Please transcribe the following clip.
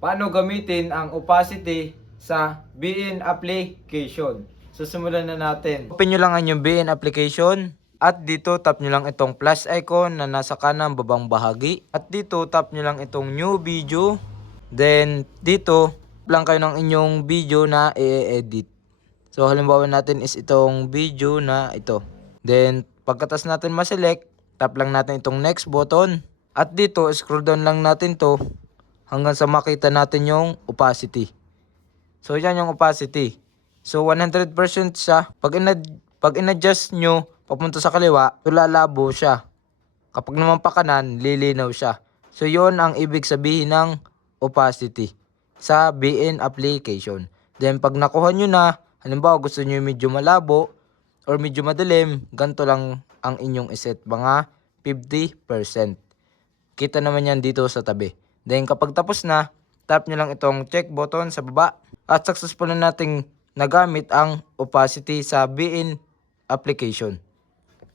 paano gamitin ang opacity sa BN application. So simulan na natin. Open nyo lang ang inyong BN application. At dito tap nyo lang itong plus icon na nasa kanang babang bahagi. At dito tap nyo lang itong new video. Then dito lang kayo ng inyong video na i-edit. So halimbawa natin is itong video na ito. Then pagkatas natin ma-select, tap lang natin itong next button. At dito scroll down lang natin to hanggang sa makita natin yung opacity. So yan yung opacity. So 100% siya. Pag in-adjust nyo papunta sa kaliwa, lalabo siya. Kapag naman pa kanan, lilinaw siya. So yon ang ibig sabihin ng opacity sa BN application. Then pag nakuha nyo na, halimbawa gusto nyo medyo malabo or medyo madilim, ganito lang ang inyong iset, mga 50%. Kita naman yan dito sa tabi. Then kapag tapos na, tap nyo lang itong check button sa baba at successful na nating nagamit ang opacity sa BN application.